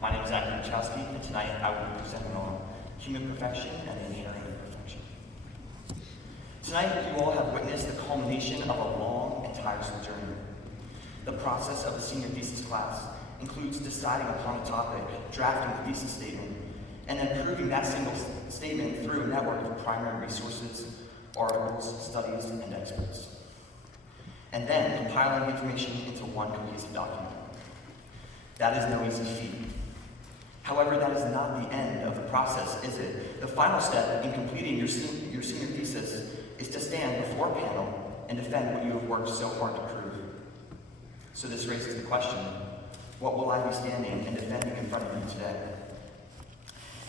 My name is Machowski, and tonight I will be presenting on human perfection and the inherent imperfection. Tonight, you all have witnessed the culmination of a long and tiresome journey. The process of the senior thesis class includes deciding upon a topic, drafting the thesis statement, and then proving that single statement through a network of primary resources, articles, studies, and experts. And then compiling the information into one cohesive document. That is no easy feat. However, that is not the end of the process, is it? The final step in completing your senior thesis is to stand before a panel and defend what you have worked so hard to prove. So this raises the question, what will I be standing and defending in front of you today?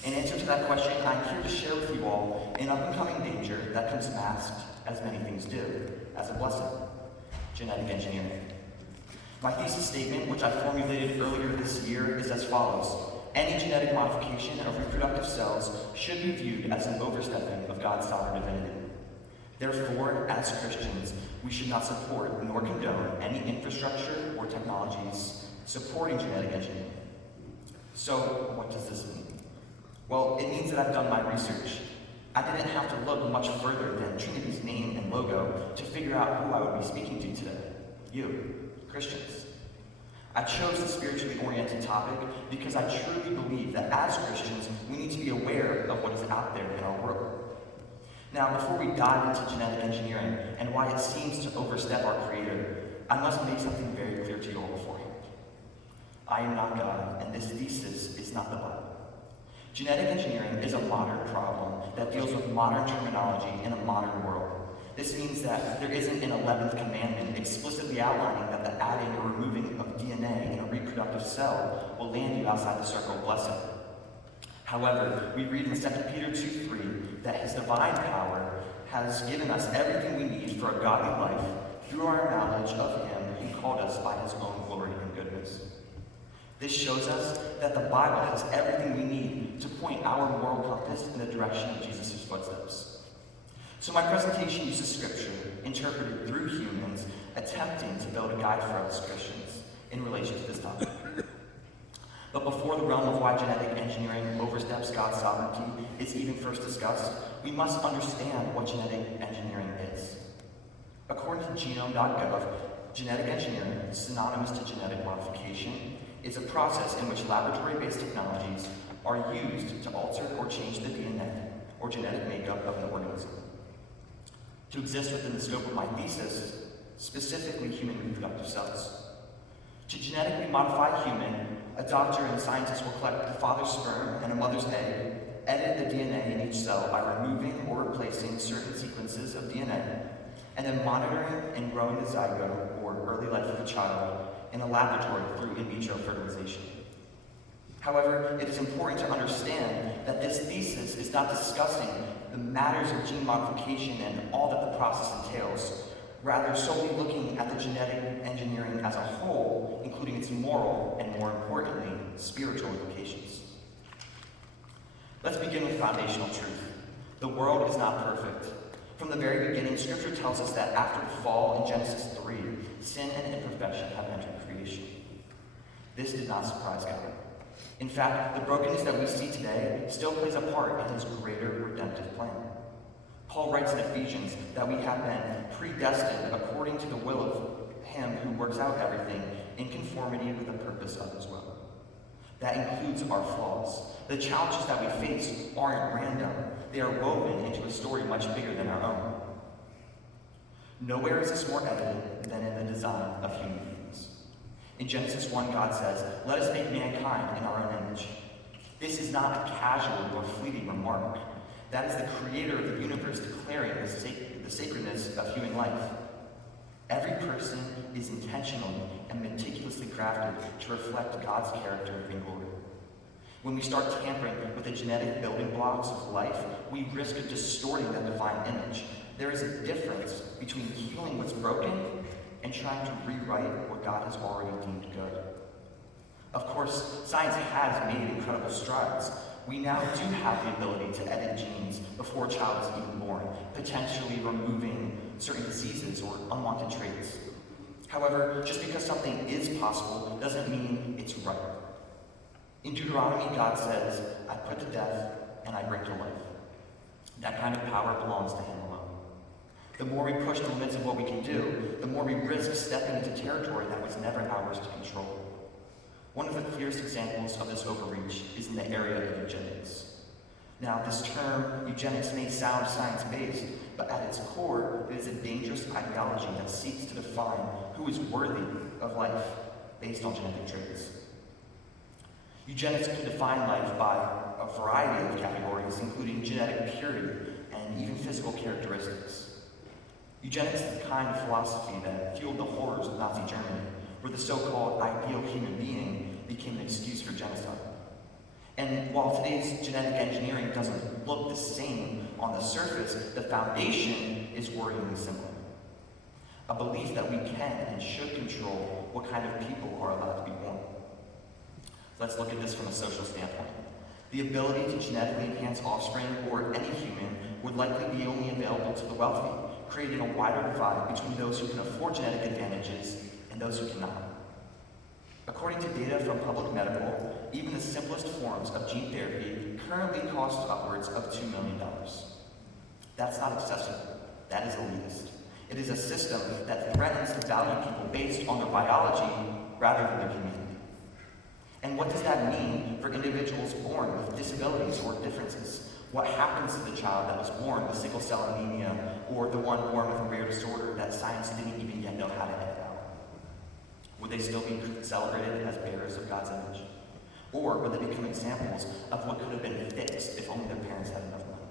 In answer to that question, I'm here to share with you all an up-and-coming danger that comes masked, as many things do, as a blessing: genetic engineering. My thesis statement, which I formulated earlier this year, is as follows. Any genetic modification of reproductive cells should be viewed as an overstepping of God's sovereign divinity. Therefore, as Christians, we should not support nor condone any infrastructure or technologies supporting genetic engineering. So, what does this mean? Well, it means that I've done my research. I didn't have to look much further than Trinity's name and logo to figure out who I would be speaking to today. You, Christians. I chose the spiritually oriented topic because I truly believe that as Christians, we need to be aware of what is out there in our world. Now, before we dive into genetic engineering and why it seems to overstep our Creator, I must make something very clear to you all beforehand. I am not God, and this thesis is not the Bible. Genetic engineering is a modern problem that deals with modern terminology in a modern world. This means that there isn't an 11th commandment explicitly outlining that the adding or removing of DNA in a reproductive cell will land you outside the circle of blessing. However, we read in 2 Peter 2:3 that his divine power has given us everything we need for a godly life through our knowledge of him who called us by his own glory and goodness. This shows us that the Bible has everything we need to point our moral compass in the direction of Jesus' footsteps. So my presentation uses scripture, interpreted through humans, attempting to build a guide for us Christians in relation to this topic. But before the realm of why genetic engineering oversteps God's sovereignty is even first discussed, we must understand what genetic engineering is. According to genome.gov, genetic engineering, synonymous to genetic modification, is a process in which laboratory-based technologies are used to alter or change the DNA or genetic makeup of an organism. To exist within the scope of my thesis, specifically human reproductive cells. To genetically modify a human, a doctor and a scientist will collect the father's sperm and a mother's egg, edit the DNA in each cell by removing or replacing certain sequences of DNA, and then monitoring and growing the zygote, or early life of the child, in a laboratory through in vitro fertilization. However, it is important to understand that this thesis is not discussing the matters of gene modification and all that the process entails, rather solely looking at the genetic engineering as a whole, including its moral and, more importantly, spiritual implications. Let's begin with foundational truth. The world is not perfect. From the very beginning, Scripture tells us that after the fall in Genesis 3, sin and imperfection have entered creation. This did not surprise God. In fact, the brokenness that we see today still plays a part in his greater redemptive plan. Paul writes in Ephesians that we have been predestined according to the will of him who works out everything in conformity with the purpose of his will. That includes our flaws. The challenges that we face aren't random. They are woven into a story much bigger than our own. Nowhere is this more evident than in the design of human beings. In Genesis 1, God says, "Let us make mankind in our own image." This is not a casual or fleeting remark. That is the creator of the universe declaring the sacredness of human life. Every person is intentionally and meticulously crafted to reflect God's character and glory. When we start tampering with the genetic building blocks of life, we risk distorting that divine image. There is a difference between healing what's broken and trying to rewrite what God has already deemed good. Of course, science has made incredible strides. We now do have the ability to edit genes before a child is even born, potentially removing certain diseases or unwanted traits. However, just because something is possible doesn't mean it's right. In Deuteronomy, God says, I put to death and I bring to life. That kind of power belongs to him alone. The more we push the limits of what we can do, the more we risk stepping into territory that was never ours to control. One of the clearest examples of this overreach is in the area of eugenics. Now, this term, eugenics, may sound science-based, but at its core, it is a dangerous ideology that seeks to define who is worthy of life based on genetic traits. Eugenics can define life by a variety of categories, including genetic purity and even physical characteristics. Eugenics is the kind of philosophy that fueled the horrors of Nazi Germany, where the so-called ideal human being became an excuse for genocide. And while today's genetic engineering doesn't look the same on the surface, the foundation is worryingly similar. A belief that we can and should control what kind of people are allowed to be born. Let's look at this from a social standpoint. The ability to genetically enhance offspring, or any human, would likely be only available to the wealthy, creating a wider divide between those who can afford genetic advantages and those who cannot. According to data from Public Medical, even the simplest forms of gene therapy currently cost upwards of $2 million. That's not accessible. That is elitist. It is a system that threatens to value people based on their biology rather than their humanity. And what does that mean for individuals born with disabilities or differences? What happens to the child that was born with sickle cell anemia, or the one born with a rare disorder that science didn't even yet know how to edit out? Would they still be celebrated as bearers of God's image? Or would they become examples of what could have been fixed if only their parents had enough money?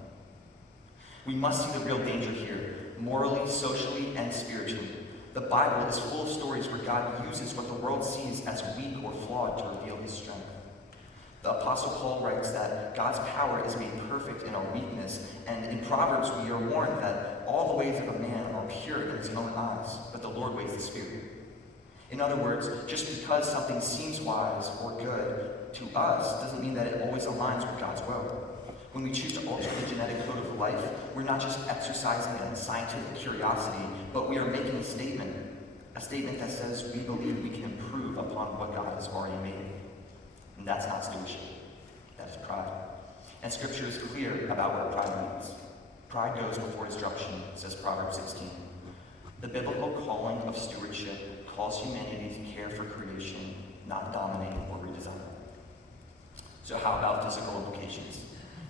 We must see the real danger here, morally, socially, and spiritually. The Bible is full of stories where God uses what the world sees as weak or flawed to reveal his strength. The Apostle Paul writes that God's power is made perfect in our weakness, and in Proverbs we are warned that all the ways of a man are pure in his own eyes, but the Lord weighs the spirit. In other words, just because something seems wise or good to us doesn't mean that it always aligns with God's will. When we choose to alter the genetic code of life, we're not just exercising a scientific curiosity, but we are making a statement that says we believe we can improve upon what God has already made. And that's not stewardship. That is pride. And Scripture is clear about what pride means. Pride goes before destruction, says Proverbs 16. The biblical calling of stewardship calls humanity to care for creation, not dominate or redesign. So how about physical implications?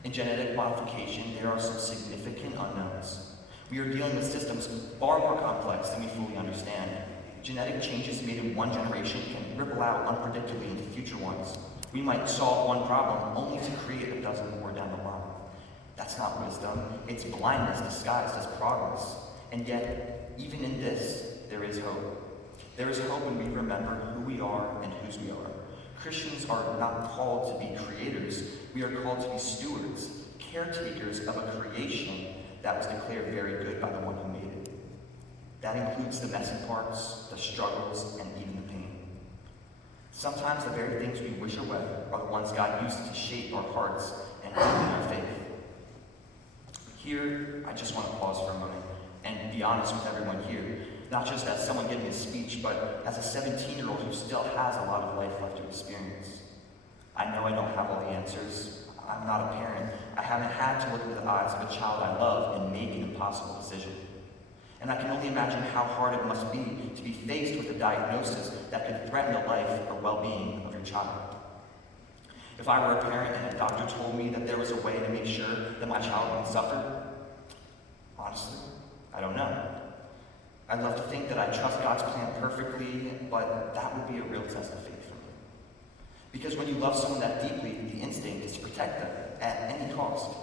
In genetic modification, there are some significant unknowns. We are dealing with systems far more complex than we fully understand. Genetic changes made in one generation can ripple out unpredictably into future ones. We might solve one problem only to create a dozen more down the line. That's not wisdom. It's blindness disguised as progress. And yet, even in this, there is hope. There is hope when we remember who we are and whose we are. Christians are not called to be creators. We are called to be stewards, caretakers of a creation that was declared very good by the one who made it. That includes the messy parts, the struggles, and even the pain. Sometimes the very things we wish away are the ones God uses to shape our hearts and deepen our faith. Here, I just want to pause for a moment and be honest with everyone here. Not just as someone giving a speech, but as a 17-year-old who still has a lot of life left to experience. I know I don't have all the answers. I'm not a parent. I haven't had to look into the eyes of a child I love and make an impossible decision. And I can only imagine how hard it must be to be faced with a diagnosis that could threaten the life or well-being of your child. If I were a parent and a doctor told me that there was a way to make sure that my child wouldn't suffer, honestly, I don't know. I'd love to think that I trust God's plan perfectly, but that would be a real test of faith for me. Because when you love someone that deeply, the instinct is to protect them at any cost.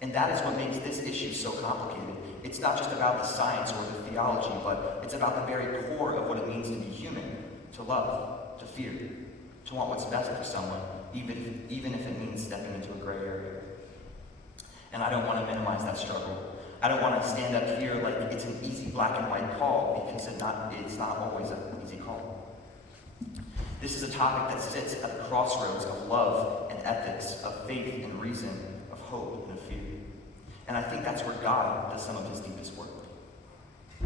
And that is what makes this issue so complicated. It's not just about the science or the theology, but it's about the very core of what it means to be human, to love, to fear, to want what's best for someone, even if it means stepping into a gray area. And I don't want to minimize that struggle. I don't want to stand up here like it's an easy black and white call, because it's not always an easy call. This is a topic that sits at the crossroads of love and ethics, of faith and reason, of hope and of fear. And I think that's where God does some of his deepest work,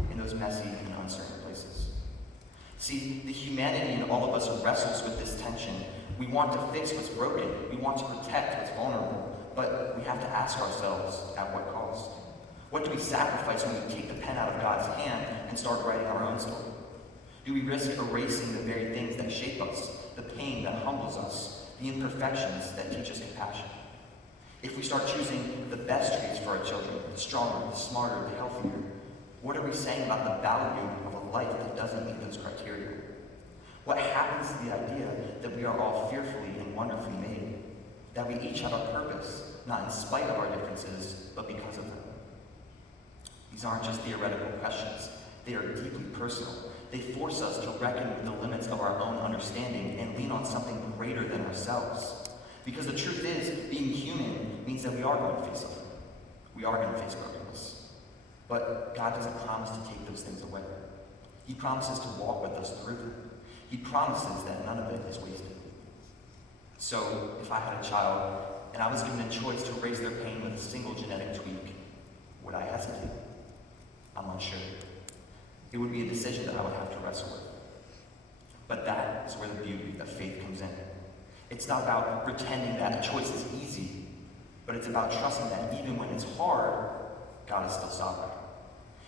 in those messy and uncertain places. See, the humanity in all of us wrestles with this tension. We want to fix what's broken. We want to protect what's vulnerable. But we have to ask ourselves, at what cost? What do we sacrifice when we take the pen out of God's hand and start writing our own story? Do we risk erasing the very things that shape us, the pain that humbles us, the imperfections that teach us compassion? If we start choosing the best traits for our children, the stronger, the smarter, the healthier, what are we saying about the value of a life that doesn't meet those criteria? What happens to the idea that we are all fearfully and wonderfully made? That we each have a purpose, not in spite of our differences, but because of them? These aren't just theoretical questions. They are deeply personal. They force us to reckon with the limits of our own understanding and lean on something greater than ourselves. Because the truth is, being human means that we are going to face suffering. We are going to face brokenness. But God doesn't promise to take those things away. He promises to walk with us through them. He promises that none of it is wasted. So, if I had a child and I was given a choice to erase their pain with a single genetic tweak, would I hesitate? I'm unsure. It would be a decision that I would have to wrestle with. But that is where the beauty of faith comes in. It's not about pretending that a choice is easy, but it's about trusting that even when it's hard, God is still sovereign.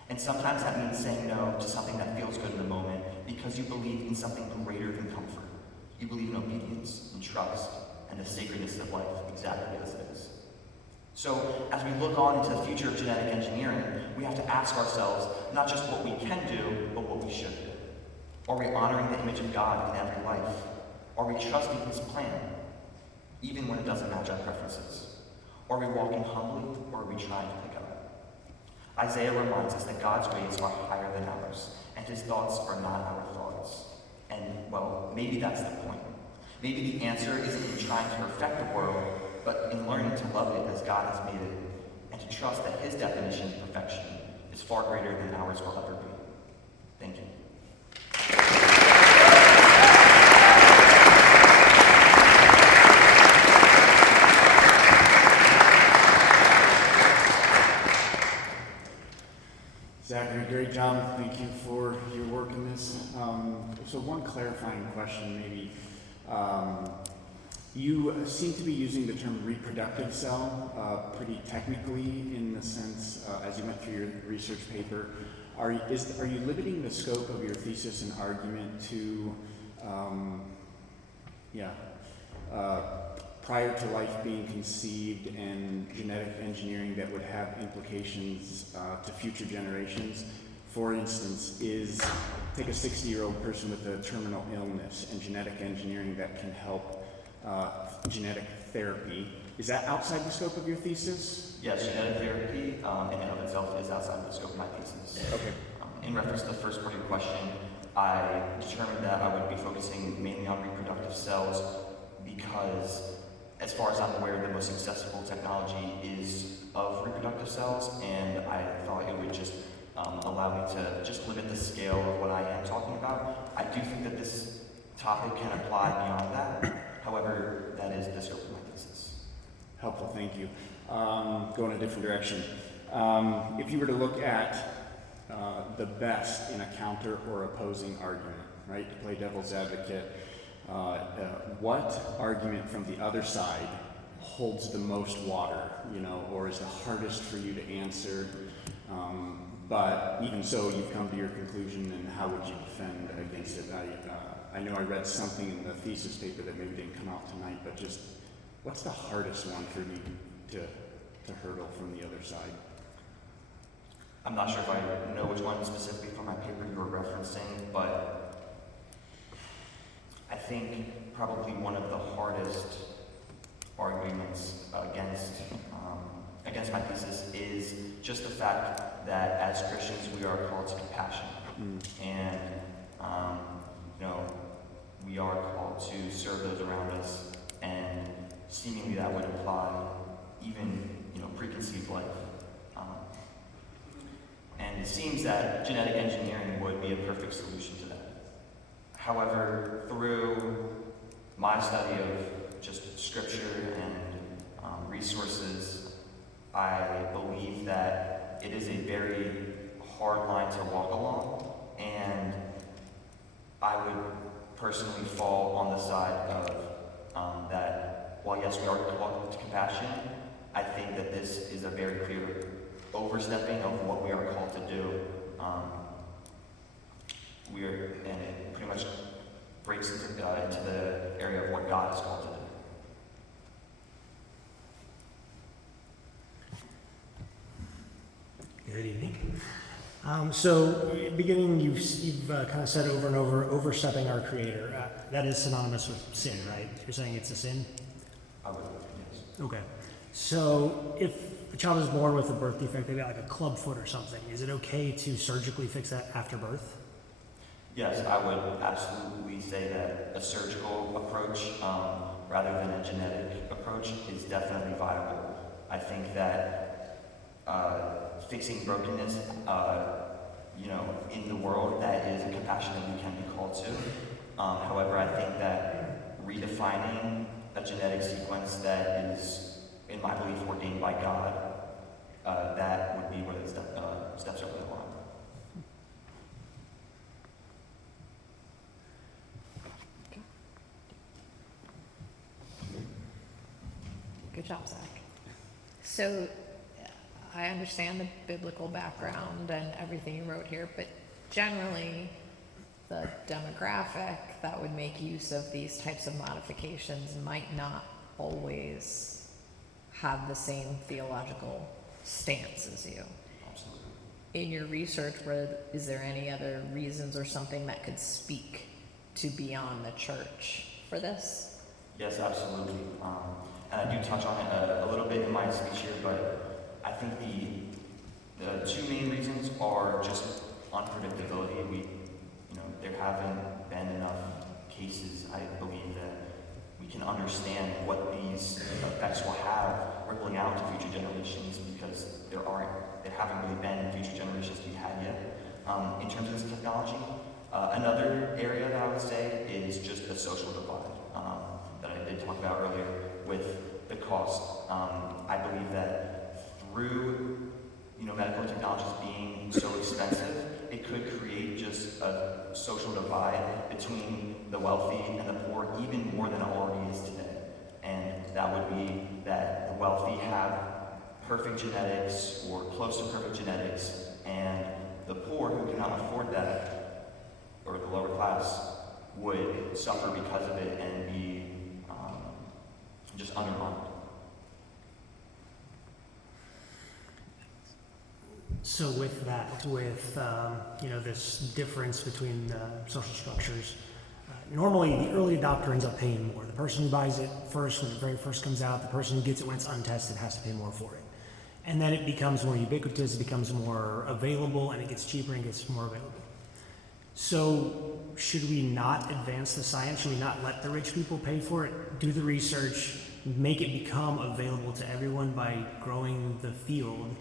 And sometimes that means saying no to something that feels good in the moment because you believe in something greater than comfort. You believe in obedience and trust and the sacredness of life exactly as it is. So, as we look on into the future of genetic engineering, we have to ask ourselves not just what we can do, but what we should do. Are we honoring the image of God in every life? Are we trusting His plan, even when it doesn't match our preferences? Are we walking humbly, or are we trying to pick up? Isaiah reminds us that God's ways are higher than ours, and His thoughts are not our thoughts. And, well, maybe that's the point. Maybe the answer isn't in trying to perfect the world, but in learning to love it as God has made it, and to trust that His definition of perfection is far greater than ours will ever be. Thank you. Zachary, great job. Thank you for your work in this. So one clarifying question maybe. You seem to be using the term reproductive cell pretty technically in the sense, as you went through your research paper. Are you limiting the scope of your thesis and argument to prior to life being conceived and genetic engineering that would have implications to future generations? For instance, take a 60-year-old person with a terminal illness and genetic engineering that can help genetic therapy. Is that outside the scope of your thesis? Yes, genetic therapy in and of itself is outside the scope of my thesis. Okay. In reference to the first part of your question, I determined that I would be focusing mainly on reproductive cells because, as far as I'm aware, the most accessible technology is of reproductive cells, and I thought it would just allow me to just limit the scale of what I am talking about. I do think that this topic can apply beyond that. However, that is the scope of my thesis. Helpful, thank you. Go in a different direction. If you were to look at the best in a counter or opposing argument, right, to play devil's advocate, what argument from the other side holds the most water, or is the hardest for you to answer? But even so, you've come to your conclusion, and how would you defend against it? I know I read something in the thesis paper that maybe didn't come out tonight, but just what's the hardest one for you to hurdle from the other side? I'm not sure if I know which one specifically from my paper you were referencing, but I think probably one of the hardest arguments against my thesis is just the fact that as Christians we are called to compassion, and we are called to serve those around us, and seemingly that would imply even preconceived life. And it seems that genetic engineering would be a perfect solution to that. However, through my study of just scripture and resources, I believe that it is a very hard line to walk along, and I would personally fall on the side of that while yes, we are called to compassion, I think that this is a very clear overstepping of what we are called to do. And it pretty much breaks into the area of what God is called to do. Good evening. So, beginning, you've kind of said over and over, overstepping our Creator. That is synonymous with sin, right? You're saying it's a sin? I would, yes. Okay. So, if a child is born with a birth defect, maybe like a club foot or something, is it okay to surgically fix that after birth? Yes, I would absolutely say that a surgical approach rather than a genetic approach is definitely viable. I think that fixing brokenness, in the world, that is a compassion that we can be called to. However, I think that redefining a genetic sequence that is, in my belief, ordained by God, that would be where the steps over the line. Good job, Zach. So I understand the biblical background and everything you wrote here, but generally the demographic that would make use of these types of modifications might not always have the same theological stance as you. Absolutely. In your research, is there any other reasons or something that could speak to beyond the church for this? Yes, absolutely. And I do touch on it a little bit in my speech here, but I think the two main reasons are just unpredictability. There haven't been enough cases, I believe, that we can understand what these effects will have rippling out to future generations, because there haven't really been future generations to be had yet. In terms of this technology, another area that I would say is just the social divide that I did talk about earlier with the cost. I believe that through medical technologies being so expensive, it could create just a social divide between the wealthy and the poor, even more than it already is today. And that would be that the wealthy have perfect genetics or close to perfect genetics, and the poor who cannot afford that, or the lower class, would suffer because of it and be just undermined. So with that, this difference between social structures, normally the early adopter ends up paying more. The person who buys it first, when it very first comes out, the person who gets it when it's untested has to pay more for it. And then it becomes more ubiquitous, it becomes more available, and it gets cheaper and gets more available. So should we not advance the science? Should we not let the rich people pay for it? Do the research, make it become available to everyone by growing the field,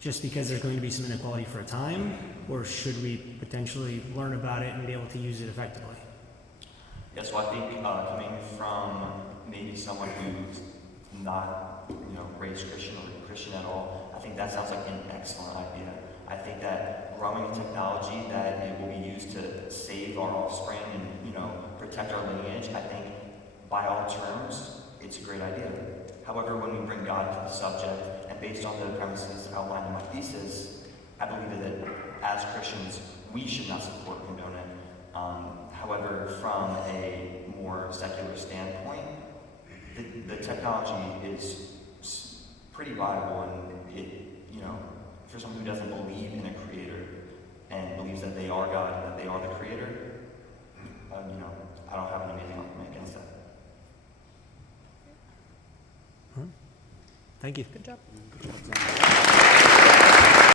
just because there's going to be some inequality for a time? Or should we potentially learn about it and be able to use it effectively? Yeah, so I think coming from maybe someone who's not, raised Christian or Christian at all, I think that sounds like an excellent idea. I think that growing a technology that it will be used to save our offspring and, protect our lineage, I think by all terms, it's a great idea. However, when we bring God to the subject, and based on the premises outlined in my thesis, I believe that as Christians, we should not support or condone it. However, from a more secular standpoint, the technology is pretty viable, and it, for someone who doesn't believe in a creator and believes that they are God and that they are the creator, I don't have anything against that. Thank you. Good job. Good job.